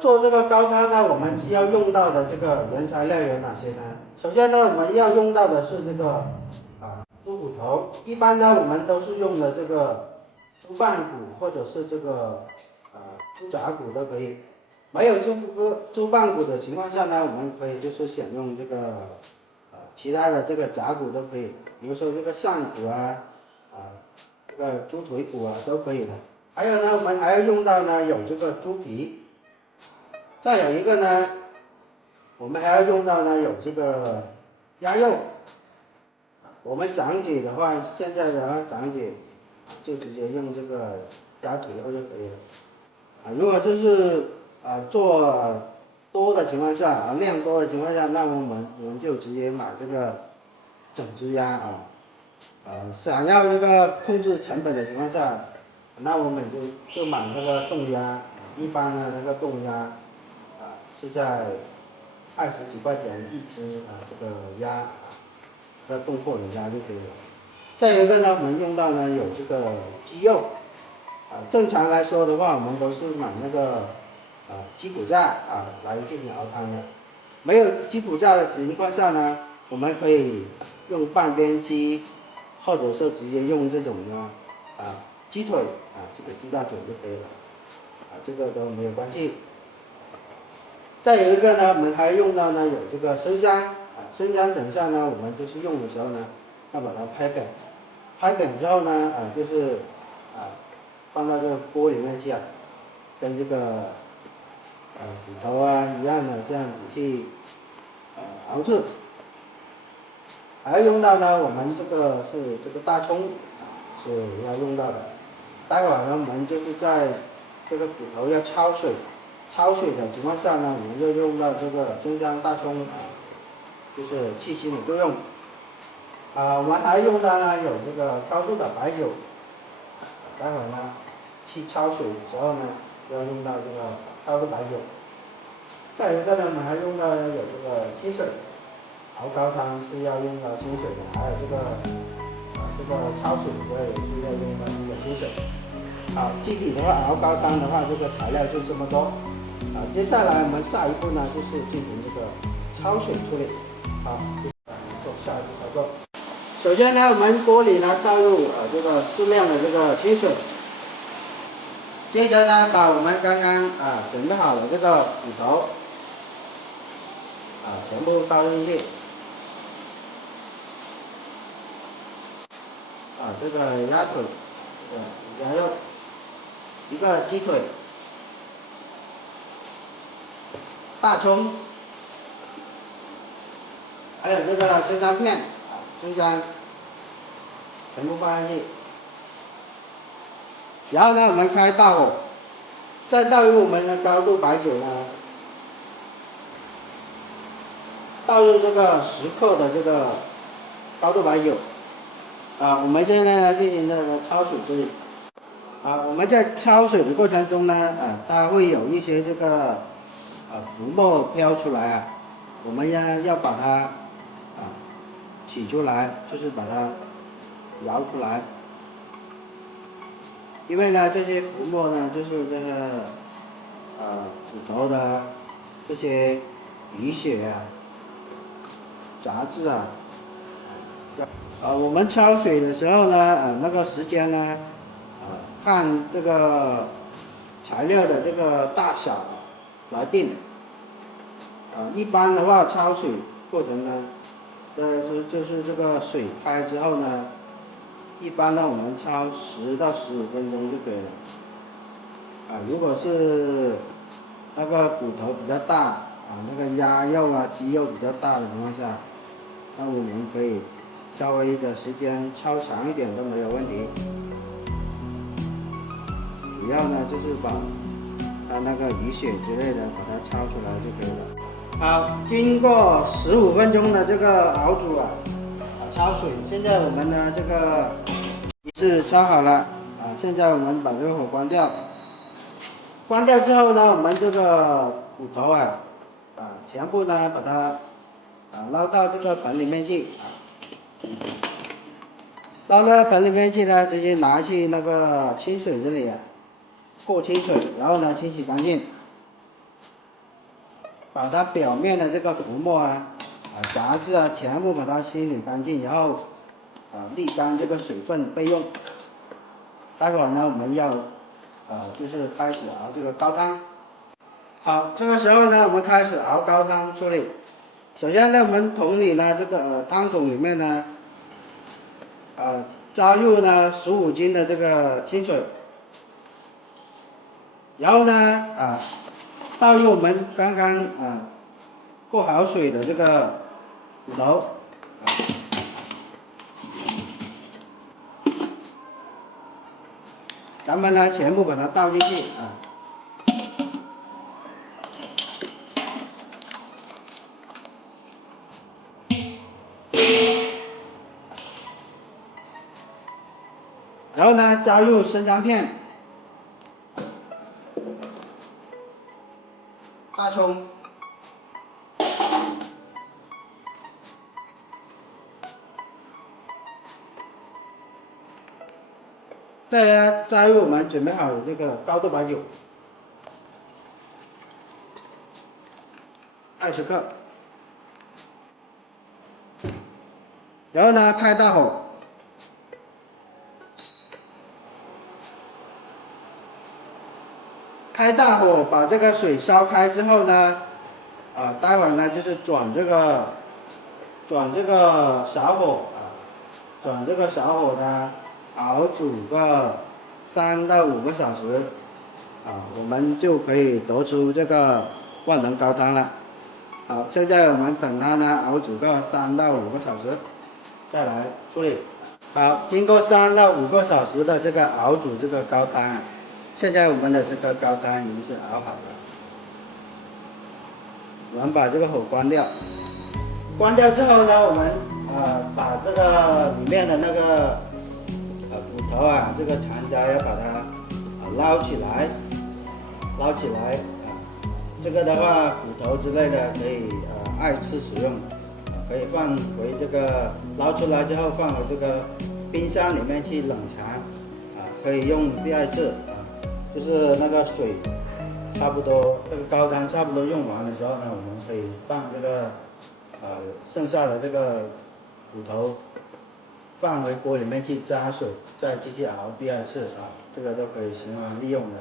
做这个高汤呢，我们需要用到的这个原材料有哪些呢？首先呢，我们要用到的是这个猪骨头，一般呢我们都是用的这个猪棒骨或者是这个猪杂骨都可以。没有猪棒骨的情况下呢，我们可以就是选用这个其他的这个杂骨都可以，比如说这个扇骨这个猪腿骨都可以的。还有呢，我们还要用到呢有这个猪皮。再有一个呢，我们还要用到呢有这个鸭肉。我们长姐的话，现在的长姐就直接用这个鸭腿肉就可以了。如果就是做多的情况下量多的情况下，那我们就直接买这个整只鸭想要这个控制成本的情况下，那我们就买那个冻鸭，一般的那个冻鸭是在20几块钱一只这个鸭这个冻货的鸭就可以了。再有一个呢，我们用到呢有这个鸡肉正常来说的话，我们都是买那个鸡骨架来进行熬汤的。没有鸡骨架的情况下呢，我们可以用半边鸡，或者是直接用这种的鸡腿这个鸡大腿就可以了这个都没有关系。再有一个呢，我们还用到呢有这个生姜生姜等下呢，我们就是用的时候呢，要把它拍梗，拍梗之后呢就是放到这个锅里面去跟这个骨头一样的这样子去熬制。还要用到呢，我们这个是这个大葱是要用到的。待会儿呢，我们就是在这个骨头要焯水的情况下呢，我们就用到这个生姜、大葱就是去腥的作用。我们还用到呢有这个高度的白酒，待会儿呢去焯水的时候呢，要用到这个高度白酒。再有一个呢，我们还用到有这个清水，熬高汤是要用到清水的，还有这个焯水的时候也是要用到这个清水。具体的话熬高汤的话，这个材料就这么多。接下来我们下一步呢，就是进行这个焯水处理。做下一步操作。首先呢，我们锅里呢倒入这个适量的这个清水，接着呢，把我们刚刚准备好的这个骨头全部倒进去。这个鸭腿，鸭肉，一个鸡腿，大葱，还有这个生姜片，生姜，全部放进去。然后呢，我们开大火，再倒入我们的高度白酒呢，倒入这个10克的这个高度白酒。我们现在呢进行这个焯水处理。我们在焯水的过程中呢，它会有一些这个浮沫飘出来我们要把它取出来，就是把它摇出来。因为呢这些浮沫呢就是这个骨头的这些淤血杂质我们焯水的时候呢，那个时间呢，看这个材料的这个大小来定。一般的话，焯水过程呢，就是这个水开之后呢，一般呢我们焯10到15分钟就可以了。如果是那个骨头比较大那个鸭肉鸡肉比较大的情况下，那我们可以稍微的时间焯长一点都没有问题。主要呢就是把它那个淤血之类的把它焯出来就可以了。好，经过15分钟的这个熬煮焯水，现在我们的这个是焯好了现在我们把这个火关掉。关掉之后呢，我们这个骨头全部呢把它捞到这个盆里面去捞到盆里面去呢，直接拿去那个清水这里过清水，然后呢清洗干净。把它表面的这个浮沫杂质全部把它清理干净，然后沥干这个水分备用。待会儿呢，我们要就是开始熬这个高汤。好，这个时候呢，我们开始熬高汤处理。首先呢，我们桶里呢，这个汤桶里面呢，加入呢15斤的这个清水，然后呢，倒入我们刚刚过好水的这个骨头，咱们呢全部把它倒进去然后呢加入生姜片、大葱。再呢加入我们准备好的这个高度白酒20克，然后呢开大火，把这个水烧开之后呢，待会儿呢就是转这个小火呢熬煮个3到5个小时，我们就可以得出这个万能高汤了。好，现在我们等它呢熬煮个3到5个小时，再来处理。好，经过3到5个小时的这个熬煮这个高汤，现在我们的这个高汤已经是熬好了。我们把这个火关掉，关掉之后呢，我们把这个里面的那个骨头这个残渣要把它捞起来，这个的话骨头之类的可以2次使用，可以放回这个捞出来之后放回这个冰箱里面去冷藏，可以用第2次就是那个水差不多，这个高汤差不多用完的时候呢，我们可以放这个剩下的这个骨头放回锅里面去加水，再继续熬第2次这个都可以循环利用的。